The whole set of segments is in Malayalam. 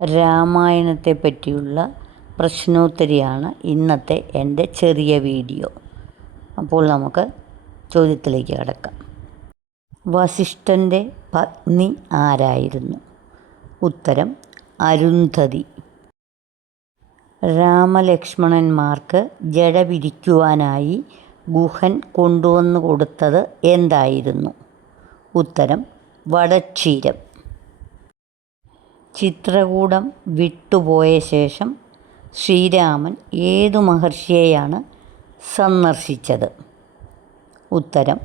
രാമായണത്തെ പറ്റിയുള്ള പ്രശ്നോത്തരിയാണ് ഇന്നത്തെ എൻ്റെ ചെറിയ വീഡിയോ. അപ്പോൾ നമുക്ക് ചോദ്യത്തിലേക്ക് കടക്കാം. വസിഷ്ഠൻ്റെ പത്നി ആരായിരുന്നു? ഉത്തരം അരുന്ധതി. രാമലക്ഷ്മണന്മാർക്ക് ജട പിരിക്കുവാനായി ഗുഹൻ കൊണ്ടുവന്നു കൊടുത്തത് എന്തായിരുന്നു? ഉത്തരം വടക്ഷീരം. ചിത്രകൂടം വിട്ടുപോയ ശേഷം ശ്രീരാമൻ ഏതു മഹർഷിയെയാണ് സന്ദർശിച്ചത്? ഉത്തരം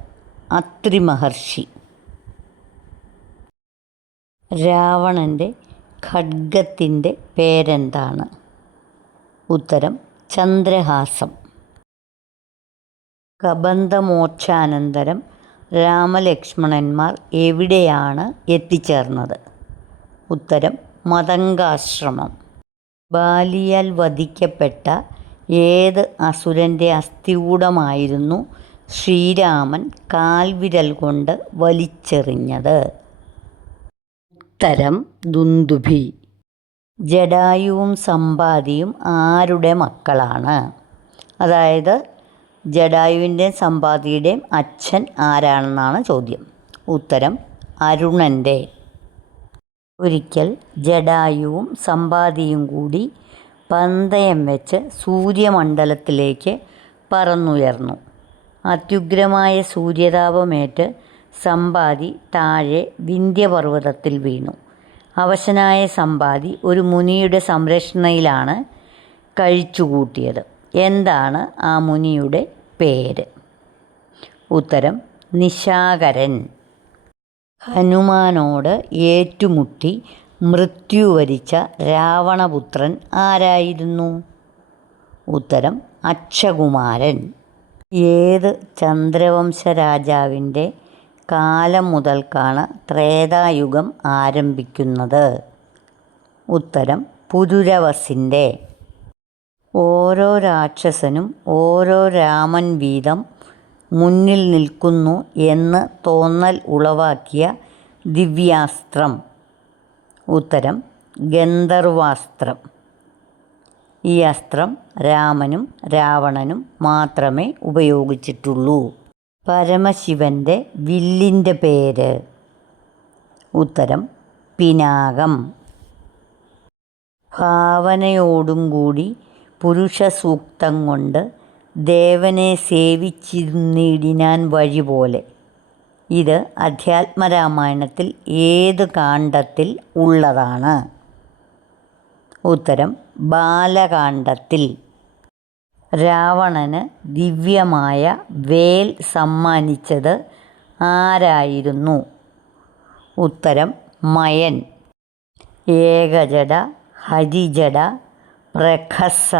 അത്രി മഹർഷി. രാവണൻ്റെ ഖഡ്ഗത്തിൻ്റെ പേരെന്താണ്? ഉത്തരം ചന്ദ്രഹാസം. കബന്ധമോക്ഷാനന്തരം രാമലക്ഷ്മണന്മാർ എവിടെയാണ് എത്തിച്ചേർന്നത്? ഉത്തരം മതംഗാശ്രമം. ബാലിയാൽ വധിക്കപ്പെട്ട ഏത് അസുരൻ്റെ അസ്ഥികൂടമായിരുന്നു ശ്രീരാമൻ കാൽവിരൽ കൊണ്ട് വലിച്ചെറിഞ്ഞത്? ഉത്തരം ദുന്ദുഭി. ജടായുവും സമ്പാദിയും ആരുടെ മക്കളാണ്? അതായത് ജടായുവിൻ്റെയും സമ്പാദിയുടെയും അച്ഛൻ ആരാണെന്നാണ് ചോദ്യം. ഉത്തരം അരുണൻ്റെ. ഒരിക്കൽ ജടായുവും സമ്പാദിയും കൂടി പന്തയം വെച്ച് സൂര്യമണ്ഡലത്തിലേക്ക് പറന്നുയർന്നു. അത്യുഗ്രമായ സൂര്യതാപമേറ്റ് സമ്പാദി താഴെ വിന്ധ്യപർവ്വതത്തിൽ വീണു. അവശനായ സമ്പാദി ഒരു മുനിയുടെ സംരക്ഷണയിലാണ് കഴിച്ചുകൂട്ടിയത്. എന്താണ് ആ മുനിയുടെ പേര്? ഉത്തരം നിശാകരൻ. ഹനുമാനോട് ഏറ്റുമുട്ടി മൃത്യു വരിച്ച രാവണപുത്രൻ ആരായിരുന്നു? ഉത്തരം അക്ഷകുമാരൻ. ഏത് ചന്ദ്രവംശ രാജാവിൻ്റെ കാലം മുതൽക്കാണ് ത്രേതായുഗം ആരംഭിക്കുന്നത്? ഉത്തരം പുരുരവസിൻ്റെ. ഓരോ രാക്ഷസനും ഓരോ രാമൻ വീതം മുന്നിൽ നിൽക്കുന്നു എന്ന് തോന്നൽ ഉളവാക്കിയ ദിവ്യാസ്ത്രം? ഉത്തരം ഗന്ധർവാസ്ത്രം. ഈ അസ്ത്രം രാമനും രാവണനും മാത്രമേ ഉപയോഗിച്ചിട്ടുള്ളൂ. പരമശിവൻ്റെ വില്ലിൻ്റെ പേര്? ഉത്തരം പിനാകം. ഭാവനയോടും കൂടി പുരുഷസൂക്തം കൊണ്ട് ദേവനെ സേവിച്ചിരുന്നിടിനാൻ വഴി പോലെ. ഇത് അധ്യാത്മരാമായണത്തിൽ ഏത് കാണ്ഡത്തിൽ ഉള്ളതാണ്? ഉത്തരം ബാലകാണ്ഡത്തിൽ. രാവണന് ദിവ്യമായ വേൽ സമ്മാനിച്ചത് ആരായിരുന്നു? ഉത്തരം മയൻ. ഏകജട, ഹരിജട, പ്രഖസ,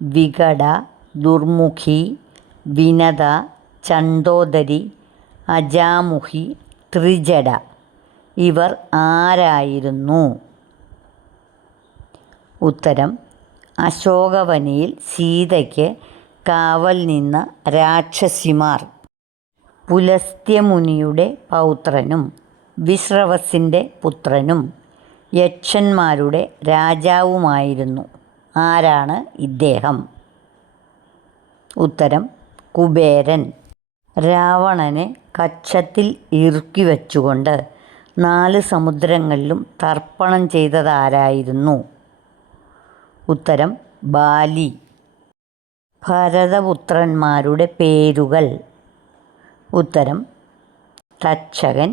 വികട, ദുർമുഖി, വിനത, ചണ്ഡോദരി, അജാമുഖി, ത്രിജട ഇവർ ആരായിരുന്നു? ഉത്തരം അശോകവനിയിൽ സീതയ്ക്ക് കാവൽ നിന്ന രാക്ഷസിമാർ. പുലസ്ത്യമുനിയുടെ പൗത്രനും വിശ്രവസിൻ്റെ പുത്രനും യക്ഷന്മാരുടെ രാജാവുമായിരുന്നു. ആരാണ് ഇദ്ദേഹം? ഉത്തരം കുബേരൻ. രാവണനെ കക്ഷത്തിൽ ഇറുക്കി വച്ചുകൊണ്ട് 4 സമുദ്രങ്ങളിലും തർപ്പണം ചെയ്തതാരായിരുന്നു? ഉത്തരം ബാലി. ഭരതപുത്രന്മാരുടെ പേരുകൾ? ഉത്തരം തക്ഷകൻ,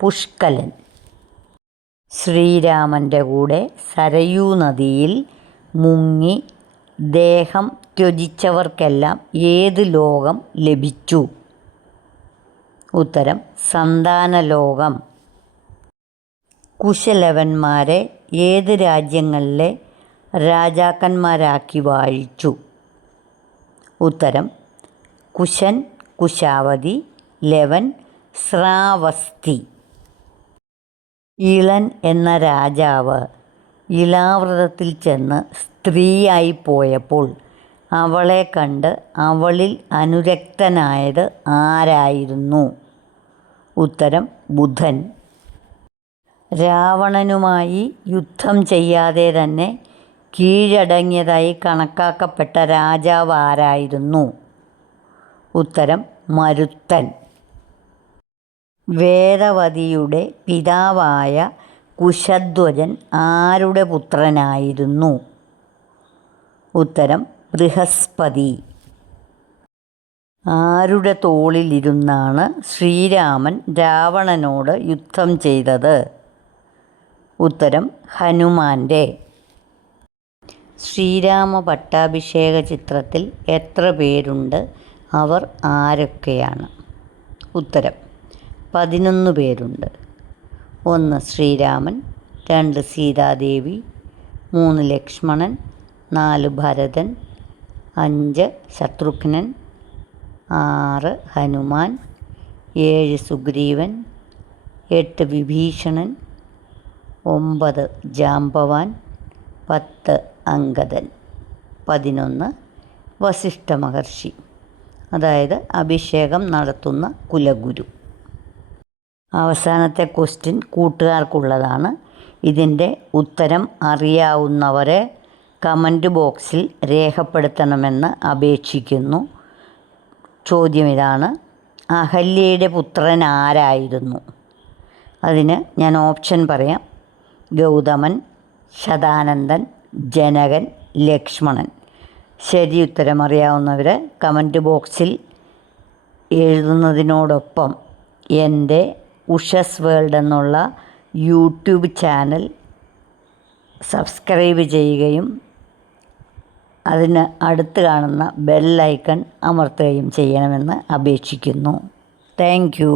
പുഷ്കലൻ. ശ്രീരാമൻ്റെ കൂടെ സരയൂ നദിയിൽ മുങ്ങി ദേഹം ത്യജിച്ചവർക്കെല്ലാം ഏത് ലോകം ലഭിച്ചു? ഉത്തരം സന്താനലോകം. കുശലവന്മാരെ ഏത് രാജ്യങ്ങളിലെ രാജാക്കന്മാരാക്കി വാഴിച്ചു? ഉത്തരം കുശൻ, കുശാവതി, ലവൻ, ശ്രാവസ്തി. ഇളൻ എന്ന രാജാവ് ഇളാവൃതത്തിൽ ചെന്ന് സ്ത്രീയായി പോയപ്പോൾ അവളെ കണ്ട് അവളിൽ അനുരക്തനായത് ആരായിരുന്നു? ഉത്തരം ബുധൻ. രാവണനുമായി യുദ്ധം ചെയ്യാതെ തന്നെ കീഴടങ്ങിയതായി കണക്കാക്കപ്പെട്ട രാജാവ് ആരായിരുന്നു? ഉത്തരം മരുത്തൻ. വേദവതിയുടെ പിതാവായ കുശധ്വജൻ ആരുടെ പുത്രനായിരുന്നു? ഉത്തരം ബൃഹസ്പതി. ആരുടെ തോളിലിരുന്നാണ് ശ്രീരാമൻ രാവണനോട് യുദ്ധം ചെയ്തത്? ഉത്തരം ഹനുമാൻ്റെ. ശ്രീരാമ പട്ടാഭിഷേക ചിത്രത്തിൽ എത്ര പേരുണ്ട്? അവർ ആരൊക്കെയാണ്? ഉത്തരം 11 പേരുണ്ട്. 1 ശ്രീരാമൻ, 2 സീതാദേവി, 3 ലക്ഷ്മണൻ, 4 ഭരതൻ, 5 ശത്രുഘ്നൻ, 6 ഹനുമാൻ, 7 സുഗ്രീവൻ, 8 വിഭീഷണൻ, 9 ജാംബവാൻ, 10 അംഗദൻ, 11 വസിഷ്ഠ മഹർഷി, അതായത് അഭിഷേകം നടത്തുന്ന കുലഗുരു. അവസാനത്തെ ക്വസ്റ്റ്യൻ കൂട്ടുകാർക്കുള്ളതാണ്. ഇതിൻ്റെ ഉത്തരം അറിയാവുന്നവരെ കമൻറ്റ് ബോക്സിൽ രേഖപ്പെടുത്തണമെന്ന് അപേക്ഷിക്കുന്നു. ചോദ്യം ഇതാണ്: അഹല്യയുടെ പുത്രൻ ആരായിരുന്നു? അതിന് ഞാൻ ഓപ്ഷൻ പറയാം. ഗൗതമൻ, ശതാനന്ദൻ, ജനകൻ, ലക്ഷ്മണൻ. ശരി ഉത്തരം അറിയാവുന്നവർ കമൻറ്റ് ബോക്സിൽ എഴുതുന്നതിനോടൊപ്പം എൻ്റെ ഉഷസ് വേൾഡ് എന്നുള്ള യൂട്യൂബ് ചാനൽ സബ്സ്ക്രൈബ് ചെയ്യുകയും അതിന് അടുത്ത് കാണുന്ന ബെൽ ഐക്കൺ അമർത്തുകയും ചെയ്യണമെന്ന് അപേക്ഷിക്കുന്നു. Thank you.